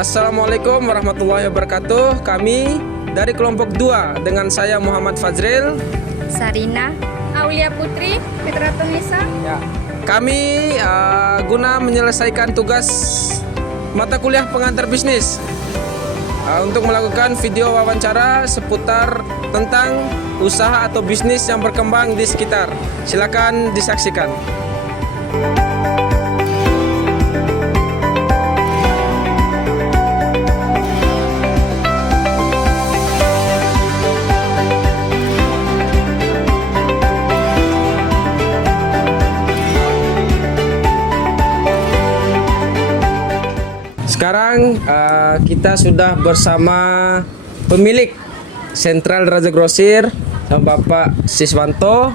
Assalamualaikum warahmatullahi wabarakatuh. Kami dari kelompok 2 dengan saya Muhammad Fazril, Sarina, Aulia Putri, Fitra Tunisa. ya. Kami guna menyelesaikan tugas mata kuliah pengantar bisnis untuk melakukan video wawancara seputar tentang usaha atau bisnis yang berkembang di sekitar. Silakan disaksikan. Sekarang kita sudah bersama pemilik Sentral Raja Grosir, sama Bapak Siswanto,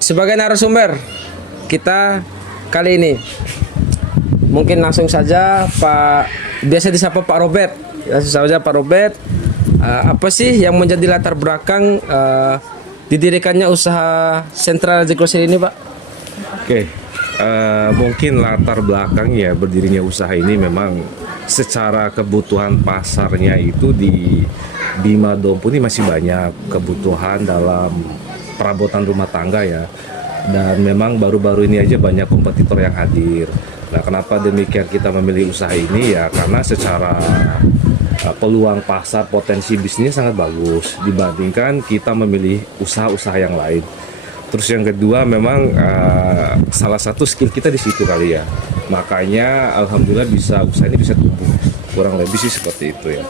sebagai narasumber kita kali ini. Mungkin langsung saja biasa disapa Pak Robert. Langsung saja Pak Robert, apa sih yang menjadi latar belakang didirikannya usaha Sentral Raja Grosir ini, Pak? Oke. Mungkin latar belakang ya berdirinya usaha ini memang secara kebutuhan pasarnya itu di Bima Dompu ini masih banyak kebutuhan dalam perabotan rumah tangga ya, dan memang baru-baru ini aja banyak kompetitor yang hadir. Nah, kenapa demikian kita memilih usaha ini ya karena secara peluang pasar potensi bisnisnya sangat bagus dibandingkan kita memilih usaha-usaha yang lain. Terus yang kedua memang salah satu skill kita di situ kali ya. Makanya alhamdulillah usaha ini bisa tumbuh. Kurang lebih sih seperti itu ya.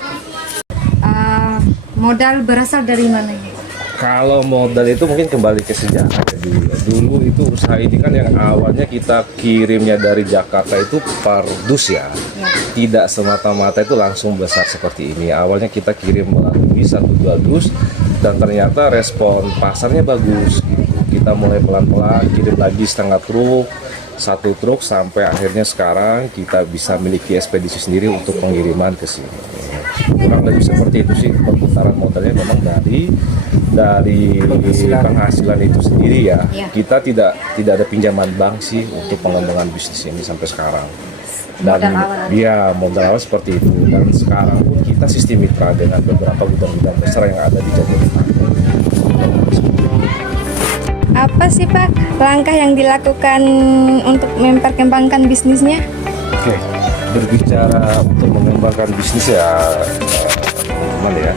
modal berasal dari mana ya? Kalau modal itu mungkin kembali ke sejarah ya dulu itu usaha ini kan yang awalnya kita kirimnya dari Jakarta itu per dus ya. Tidak semata-mata itu langsung besar seperti ini. Awalnya kita kirim melalui 1-2 dus dan ternyata respon pasarnya bagus gitu. Kita mulai pelan-pelan kirim lagi setengah truk, 1 truk sampai akhirnya sekarang kita bisa miliki ekspedisi sendiri untuk pengiriman ke sini. Kurang lebih seperti itu sih perputaran modalnya memang dari penghasilan itu sendiri ya. Kita tidak ada pinjaman bank sih untuk pengembangan bisnis ini sampai sekarang. Dan modal awal seperti itu. Dan sekarang pun kita sistem mitra dengan beberapa gudang-gudang besar yang ada di Jabodetabek. Apa sih Pak langkah yang dilakukan untuk memperkembangkan bisnisnya? Oke, berbicara untuk mengembangkan bisnis ya, teman-teman ya.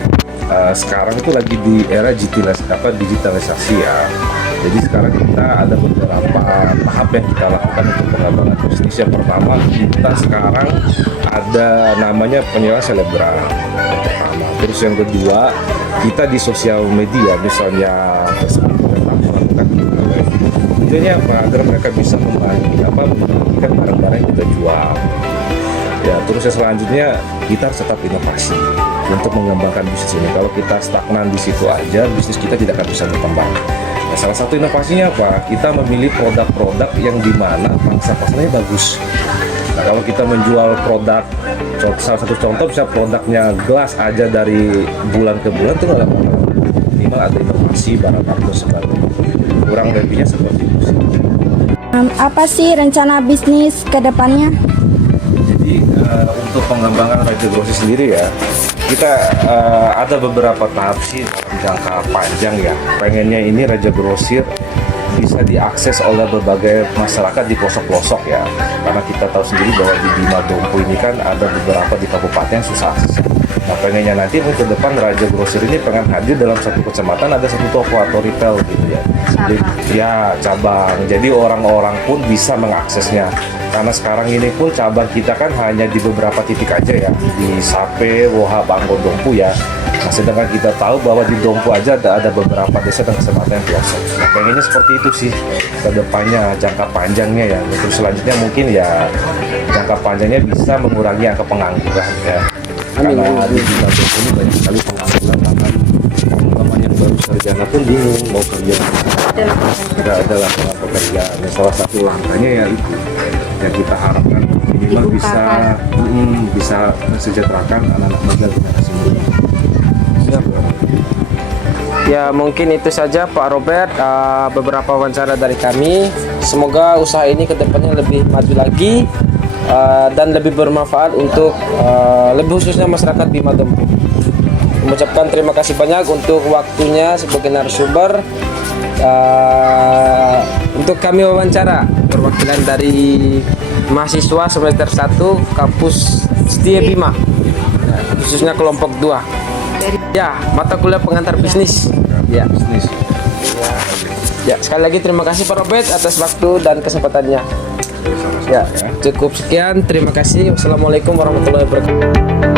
Sekarang itu lagi di era digitalisasi ya. Jadi sekarang kita ada beberapa tahap yang kita lakukan untuk pengembangan bisnis. Yang pertama kita sekarang ada namanya penyerahan selebgram yang pertama. Terus yang kedua kita di sosial media misalnya Facebook, tujuannya apa? Agar mereka bisa membagikan barang-barang yang kita jual. Ya, terus yang selanjutnya kita harus tetap inovasi untuk mengembangkan bisnis ini. Kalau kita stagnan di situ aja, bisnis kita tidak akan bisa berkembang. Nah, salah satu inovasinya apa? Kita memilih produk-produk yang dimana pangsa pasarnya bagus. Nah, kalau kita menjual produk, salah satu contoh bisa produknya gelas aja dari bulan ke bulan itu nggak apa-apa. Minimal ada inovasi barang atau sebagainya. Kurang lebihnya seperti itu sih. Apa sih rencana bisnis ke depannya? Jadi untuk pengembangan Raja Grosir sendiri ya, kita ada beberapa tahap sih jangka panjang ya. Pengennya ini Raja Grosir bisa diakses oleh berbagai masyarakat di pelosok-pelosok ya. Karena kita tahu sendiri bahwa di Bima Dompu ini kan ada beberapa di kabupaten yang susah akses. Nah, pengennya nanti ke depan Raja Grosir ini pengen hadir dalam satu kecamatan ada satu toko atau retail gitu ya. Cabang. Jadi orang-orang pun bisa mengaksesnya. Karena sekarang ini pun cabang kita kan hanya di beberapa titik aja ya, di Sape, Woha, Banggo, Dompu ya. Nah, sedangkan kita tahu bahwa di Dompu aja ada beberapa desa dan kecamatan yang pelosok. Nah, pengennya seperti itu sih ke depannya, jangka panjangnya ya. Terus selanjutnya mungkin ya jangka panjangnya bisa mengurangi angka pengangguran ya. Karena di Bima Dompu ini banyak sekali pengangguran, bahkan teman-teman yang baru sarjana pun bingung mau kerja. Tidak ada lapangan pekerjaan. Salah satu langkahnya ya itu yang kita harapkan minimal bisa mensejahterakan anak-anak muda kita sendiri. Ya mungkin itu saja Pak Robert, beberapa wawancara dari kami. Semoga usaha ini kedepannya lebih maju lagi dan lebih bermanfaat untuk lebih khususnya masyarakat Bima Dempu. Mengucapkan terima kasih banyak untuk waktunya sebagai narasumber. Untuk kami wawancara perwakilan dari mahasiswa semester 1 kampus Setia Bima, khususnya kelompok 2. Ya, mata kuliah pengantar bisnis. Ya. Bisnis. Ya, sekali lagi terima kasih Pak Robert atas waktu dan kesempatannya. Ya, cukup sekian. Terima kasih. Wassalamualaikum warahmatullahi wabarakatuh.